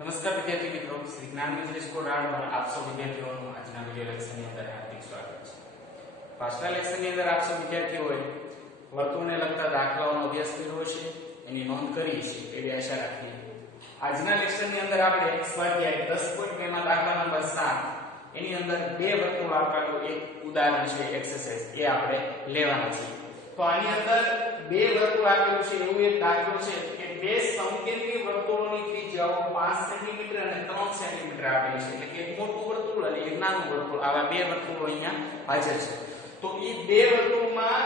નમસ્કાર વિદ્યાર્થી મિત્રો, શ્રી જ્ઞાન વિજય સ્કૂલ રાણમાં આપ સૌ વિદ્યાર્થીઓનું આજના વિડિયો લેક્ચરની અંદર હાર્દિક સ્વાગત છે. પાછલા લેક્ચરની અંદર આપ સૌ વિદ્યાર્થીઓએ વર્તુળને લગતા દાખલાઓનો અભ્યાસ કર્યો છે, એની નોંધ કરી છે એવી આશા રાખીએ. આજના લેક્ચરની અંદર આપણે સ્વાધ્યાય 10.2 માં દાખલા નંબર 7 એની અંદર બે વર્તુળ આપેલું એક ઉદાહરણ છે, એક્સરસાઇઝ એ આપણે લેવાના છે. તો આની અંદર બે વર્તુળ આપેલું છે એવું એક દાખલો છે કે બે સમકેન્દ્રી વર્તુળોની ત્રિજ્યાઓ 5 સેમી અને 3 સેમી આપેલી છે, એટલે કે એક મોટું વર્તુળ અને એક નાનું વર્તુળ, આવા બે વર્તુળો અહીંયા હાજર છે. તો એ બે વર્તુળમાં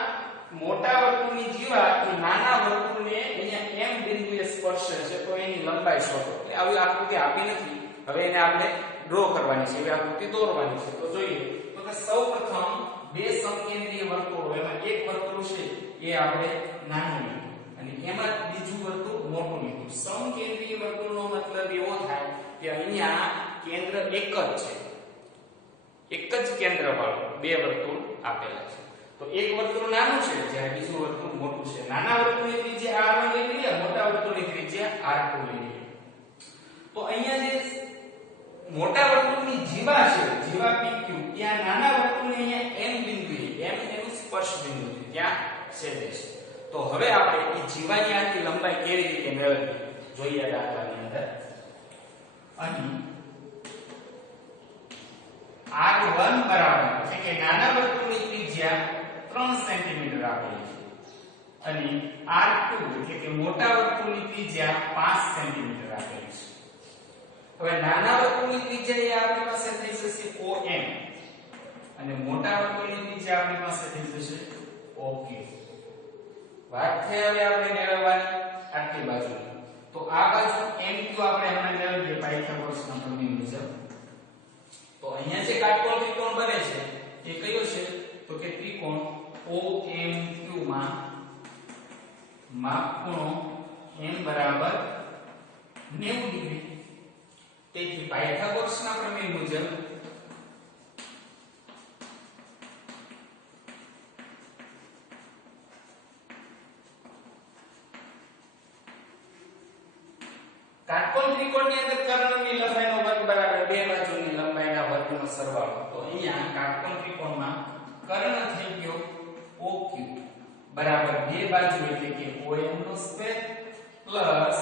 મોટા વર્તુળની જીવા એ નાના વર્તુળને અહીંયા M બિંદુએ સ્પર્શે છે, તો એની લંબાઈ શોધો. એટલે આવી આકૃતિ આપી નથી, હવે એને આપણે ડ્રો કરવાની છે, એવી આકૃતિ દોરવાની છે. તો જોઈએ તો કે સૌપ્રથમ બે સમકેન્દ્રીય વર્તુળો, એમાં એક વર્તુળ છે એ આપણે નાનું લીધું અને એમાં બીજું વર્તુળ મોટું લીધું. સમકેન્દ્રીય વર્તુળનો મતલબ એવો થાય કે અહીંયા કેન્દ્ર એક જ છે, એક જ કેન્દ્ર વાળું બે વર્તુળ આપેલા છે. તો એક વર્તુળ નાનું છે જ્યારે બીજું વર્તુળ મોટું છે. નાના વર્તુળની ત્રિજ્યા r1 લઈ લઈએ, મોટા વર્તુળની ત્રિજ્યા r2 લઈ લઈએ. તો અહીંયા જે મોટા વર્તુળની જીવા છે, જીવા PQ, ત્યાં નાના વર્તુળને અહીંયા M બિંદુએ, M એનું સ્પર્શ બિંદુ છે, ત્યાં છેદે છે. તો હવે આપણે એ જીવાની આખી લંબાઈ કેવી રીતે મેળવવી જોઈએ દાખલાની અંદર. અહીં r1 બરાબર એટલે કે નાના વર્તુળની ત્રિજ્યા 3 સેન્ટીમીટર આપેલી છે અને r2 એટલે કે મોટા વર્તુળની ત્રિજ્યા 5 સેન્ટીમીટર આપેલી છે. હવે નાના વર્તુળની ત્રિજ્યા એ આપણી પાસે થઈ જશે OM અને મોટા વર્તુળની ત્રિજ્યા આપણી પાસે થઈ જશે OQ. વાત થઈ હવે આપણે મેળવવાની આટલી બાજુ. તો આ બાજુ MQ આપણે હમણાં મેળવીએ પાયથાગોરસના પ્રમેય મુજબ. તો અહીંયા જે કાટકોણ ત્રિકોણ બને છે એ કયો છે? તો કે ત્રિકોણ OMQ માં માપ ખૂણો M બરાબર 90 ડિગ્રી. તેથી પાયથાગોરસના પ્રમેય મુજબ કાટકોણ ત્રિકોણની અંદર કર્ણની લંબાઈનો વર્ગ બરાબર બે બાજુની લંબાઈના વર્ગનો સરવાળો. તો અહીંયા કાટકોણ ત્રિકોણમાં કર્ણ થઈ ગયો OQ બરાબર બે બાજુ એટલે કે OM નો સ્ક્વેર પ્લસ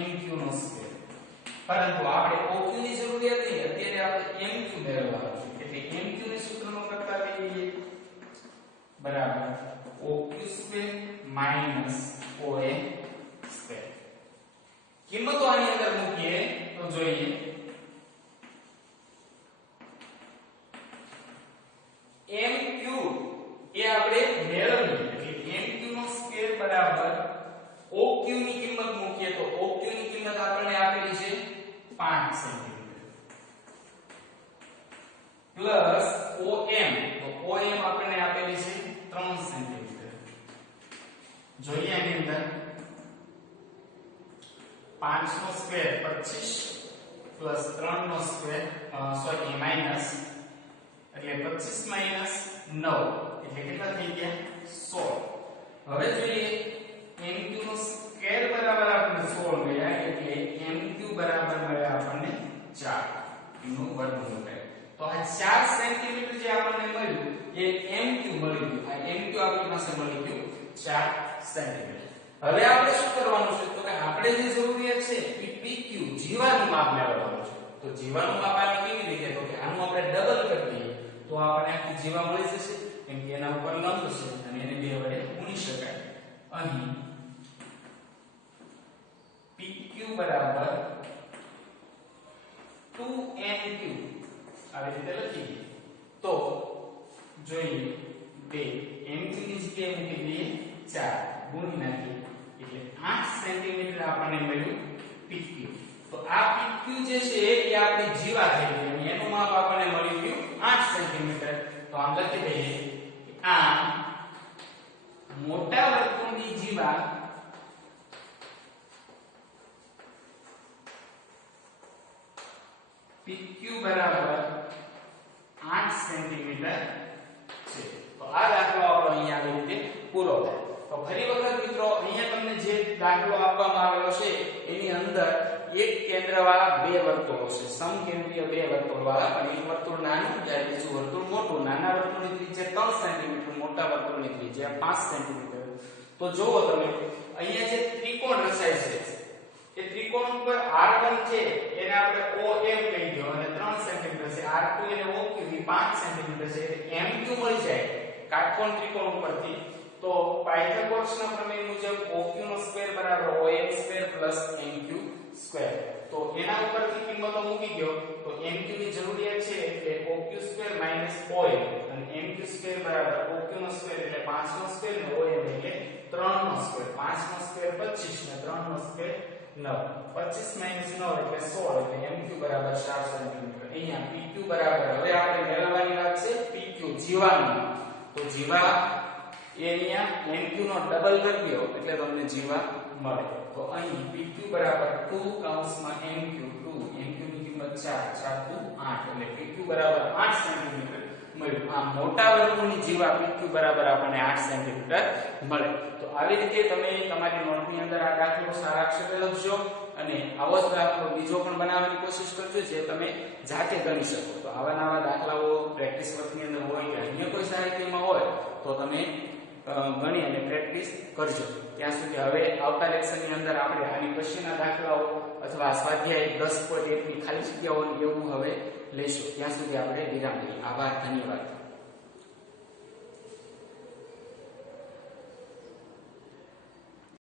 MQ નો સ્ક્વેર. પરંતુ આપણે OQ ની જરૂરિયાત નથી, અત્યારે આપણે MQ મેળવવાનું છે, એટલે MQ ને સૂત્રનો કરતા લઈએ બરાબર OQ square minus OM square. કિંમતો આની અંદર મૂકીએ તો જોઈએ MQ એ આપણે મેળવીએ એટલે MQ નો સ્ક્વેર બરાબર OQ ની કિંમત મૂકીએ તો OQ ની કિંમત આપણને આપેલી છે 5 સેન્ટીમીટર પ્લસ OM, તો OM આપણને આપેલી છે 3 સેન્ટીમીટર. જોઈએ આની અંદર 5 નો સ્ક્વેર 25 પ્લસ 3 નો સ્ક્વેર સોરી માઈનસ એટલે 25 માઈનસ 9 એટલે કેટલા થઈ ગયા 16. હવે જોઈએ MQ નો સ્ક્વેર બરાબર આપણને 16 મળ્યા એટલે MQ બરાબર મળ્યા આપણને 4 નું વર્ગમૂળ થાય. તો આ 4 સેન્ટીમીટર જે આપણને મળ્યું એ MQ મળી ગયું. આ MQ આપણી પાસે મળી ગયું 4 સેન્ટીમીટર. હવે આપણે શું કરવાનું છે? તો કે આપણે જે જરૂરિયાત છે એ PQ જીવાનું માપ મેળવવાનું છે. તો જીવાનું માપ આપણે કેવી રીતે? તો કે આનું આપણે ડબલ કરી દઈએ તો આપણે આખી જીવા મળી જશે, કેમ કે એના ઉપર લંબ છે અને એને બે વડે ગુણી શકાય. અહીં PQ બરાબર 2MQ આવી રીતે લખીએ તો જોઈએ 2 MQ ની જગ્યાએ મૂકી દઈએ 4 ગુણી નાખીએ એટલે 8 સેન્ટીમીટર આપણને મળ્યું PQ. તો આ PQ જે છે એ આપણી જીવા થઈ ગઈ અને એનું માપ આપણને મળી ગયું 8 સેન્ટીમીટર. તો આમ લખી દઈએ કે આ મોટા વર્તુળની જીવા PQ બરાબર 8 સેન્ટીમીટર છે. તો આ દાખલો આપણો અહીંયા આવી રીતે પૂરો થાય. તો ફરી વખત મિત્રો અહીંયા તમને જે દાખલો આપવામાં આવેલો છે એની અંદર એક કેન્દ્રવાળા બે વર્તુળો છે, સમકેન્દ્રીય બે વર્તુળવાળા, પણ એક વર્તુળ નાનું જ્યારે બીજું વર્તુળ મોટું. નાના વર્તુળની ત્રિજ્યા 3 સેન્ટીમીટર, મોટા વર્તુળની ત્રિજ્યા 5 સેન્ટીમીટર. તો જુઓ તમે અહીંયા જે ત્રિકોણ રચાય છે એ ત્રિકોણ ઉપર R1 છે એને આપણે OM કહી દો અને 3 સેન્ટીમીટર છે, R2 એને OQ એ 5 સેન્ટીમીટર છે, એટલે MQ મળી જાય કાટકોણ ત્રિકોણ ઉપરથી. તો પાયથાગોરસના પ્રમેય મુજબ OQ નો સ્ક્વેર બરાબર OM સ્ક્વેર MQ સ્ક્વેર. તો એના ઉપરથી કિંમતો મૂકી દો તો MQ ની જરૂરિયાત છે એટલે OQ સ્ક્વેર OM અને MQ સ્ક્વેર બરાબર OQ નો સ્ક્વેર એટલે 5 નો સ્ક્વેર ને OM એટલે 3 નો સ્ક્વેર. 5 નો સ્ક્વેર 25 ને 3 નો સ્ક્વેર 9. 25 - 9 એટલે 16 એટલે MQ બરાબર 4 સેન્ટીમીટર. અહીંયા PQ બરાબર, હવે આપણે મેળવવાની વાત છે PQ જીવાની. તો જીવા એ અહીંયા MQ નો ડબલ કરી દો એટલે તમને જીવા મળે. તો અહીં PQ બરાબર 2 કૌંસમાં MQ 2, MQ ની કિંમત 4, 4 × 8 એટલે PQ બરાબર 8 સેન્ટીમીટર મળ્યું. આ મોટા વર્તુળની જીવા PQ બરાબર આપણને 8 સેન્ટીમીટર મળે. તો આવી રીતે તમે તમારી નોટની અંદર આ દાખલો સારા અક્ષરે લખજો અને આવો જ દાખલો બીજો પણ બનાવવાની કોશિશ કરજો જે તમે જાતે ગણી શકો. તો આવા નવા દાખલાઓ પ્રેક્ટિસ વર્કની અંદર હોય કે અન્ય કોઈ સાહિત્યમાં હોય તો તમે ગણી અને પ્રેક્ટિસ કરજો. ત્યાં સુધી હવે આવતા લેક્ચરની અંદર આપણે આની પછીના દાખલાઓ અથવા સ્વાધ્યાય 10.1 ની ખાલી જગ્યાઓ એવું હવે લઈશું. ત્યાં સુધી આપણે વિરામ લઈએ. આભાર, ધન્યવાદ.